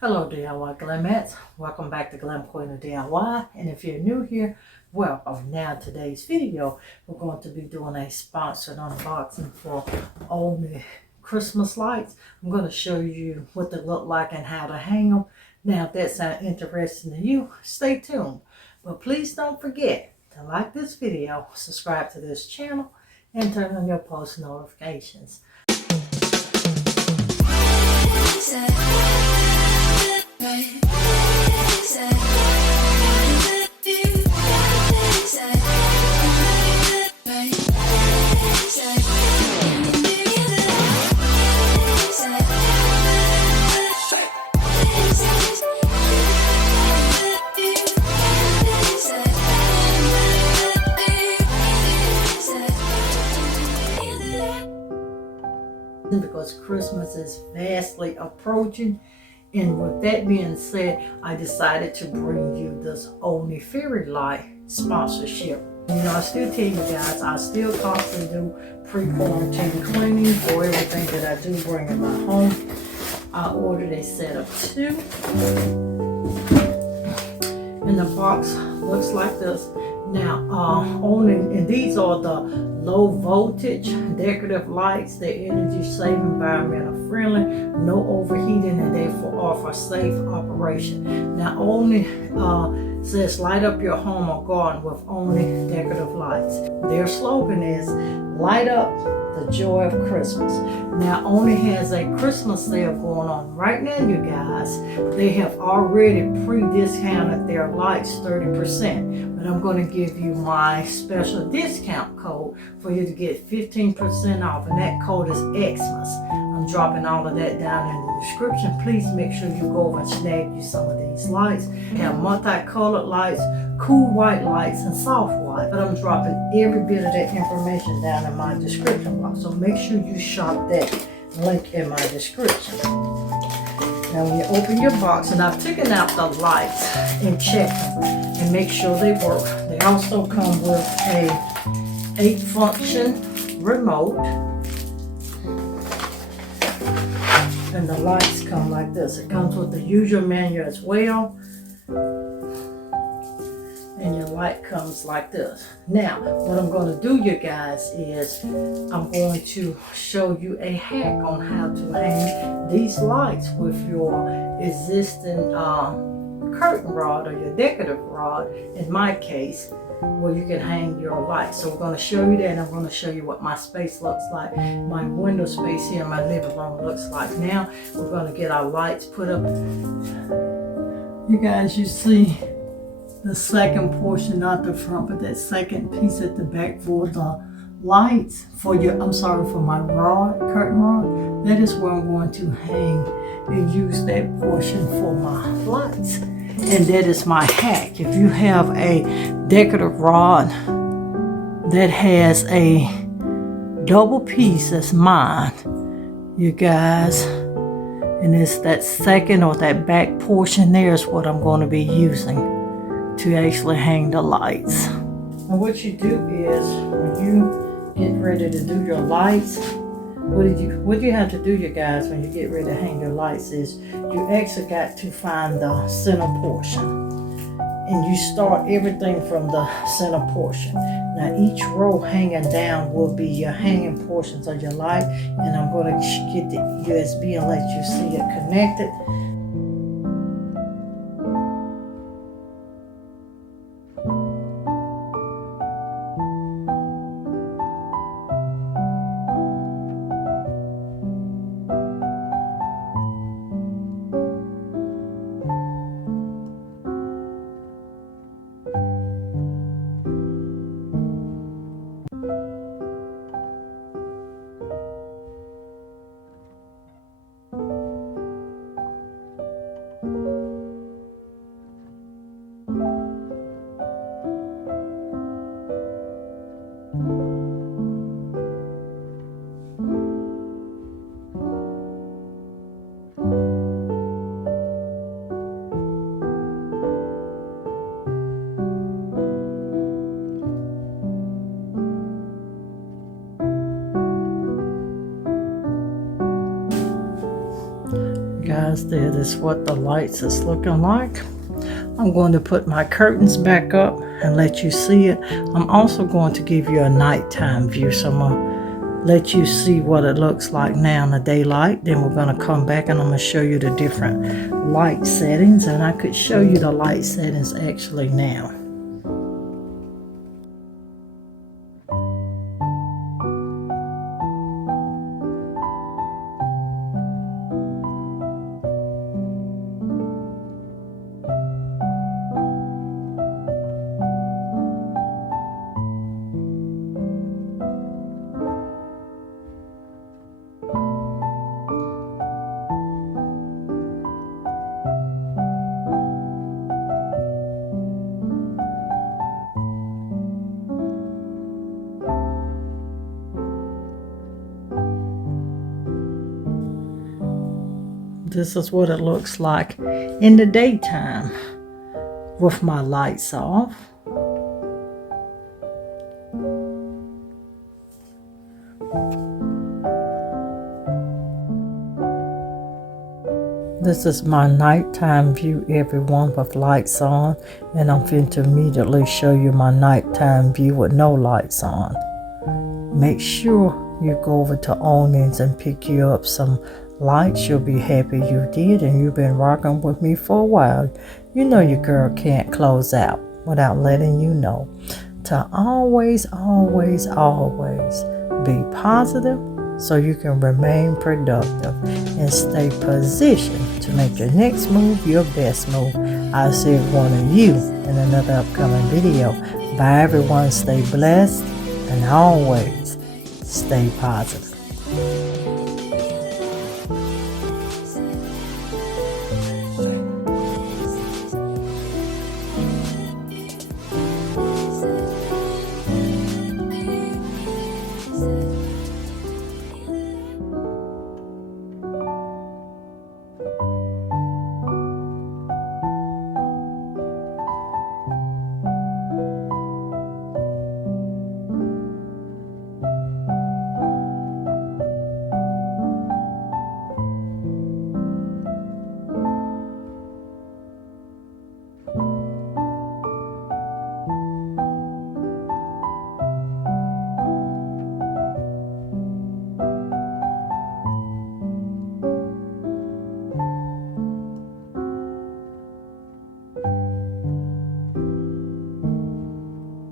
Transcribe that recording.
Hello DIY Glamettes, welcome back to Glam Queen of DIY, and if you're new here, welcome. Now today's video, we're going to be doing a sponsored unboxing for Ollny Christmas lights. I'm going to show you what they look like and how to hang them. Now if that sounds interesting to you, stay tuned. But please don't forget to like this video, subscribe to this channel, and turn on your post notifications. Because Christmas is vastly approaching, and with that being said, I decided to bring you this Ollny fairy light sponsorship. You know, I still tell you guys, I still constantly do pre-quarantine cleaning for everything that I do bring in my home. I ordered a set of 2, and the box looks like this. Now, and these are the low voltage decorative lights. They're energy saving, environmental friendly, no overheating, and therefore offer safe operation. Now Ollny says light up your home or garden with Ollny decorative lights. Their slogan is light up the joy of Christmas. Now Ollny has a Christmas sale going on right now, you guys. They have already pre-discounted their lights 30%, but I'm going to give you my special discount code for you to get 15% off, and that code is Xmas. I'm dropping all of that down in the description. Please make sure you go over and snag you some of these lights. They have multicolored lights, cool white lights, and soft white. But I'm dropping every bit of that information down in my description box. So make sure you shop that link in my description. Now when you open your box, and I've taken out the lights and checked them and make sure they work. They also come with a 8-function remote. And the lights come like this. It comes with the user manual as well. And your light comes like this. Now, what I'm going to do, you guys, is I'm going to show you a hack on how to hang these lights with your existing curtain rod or your decorative rod, in my case, where you can hang your lights. So we're going to show you that, and I'm going to show you what my space looks like. My window space here in my living room looks like. Now we're going to get our lights put up. You guys, you see the second portion, not the front, but that second piece at the back for the lights, for my rod, curtain rod. That is where I'm going to hang and use that portion for my lights. And that is my hack. If you have a decorative rod that has a double piece as mine, you guys, and it's that second or that back portion there is what I'm going to be using to actually hang the lights. And what you do is, when you get ready to do your lights, what you have to do, you guys, when you get ready to hang your lights is you actually got to find the center portion, and you start everything from the center portion. Now each row hanging down will be your hanging portions of your light, and I'm going to get the USB and let you see it connected. guys, that is what the lights is looking like. I'm going to put my curtains back up and let you see it. I'm also going to give you a nighttime view, so I'm going to let you see what it looks like now in the daylight. Then we're going to come back and I'm going to show you the different light settings, and I could show you the light settings actually now. This is what it looks like in the daytime with my lights off. This is my nighttime view, everyone, with lights on, and I'm going to immediately show you my nighttime view with no lights on. Make sure you go over to Ollny's and pick you up some lights. You'll be happy you did, and you've been rocking with me for a while. You know your girl can't close out without letting you know to always, always, always be positive so you can remain productive and stay positioned to make your next move your best move. I'll see one of you in another upcoming video. Bye everyone, stay blessed and always stay positive.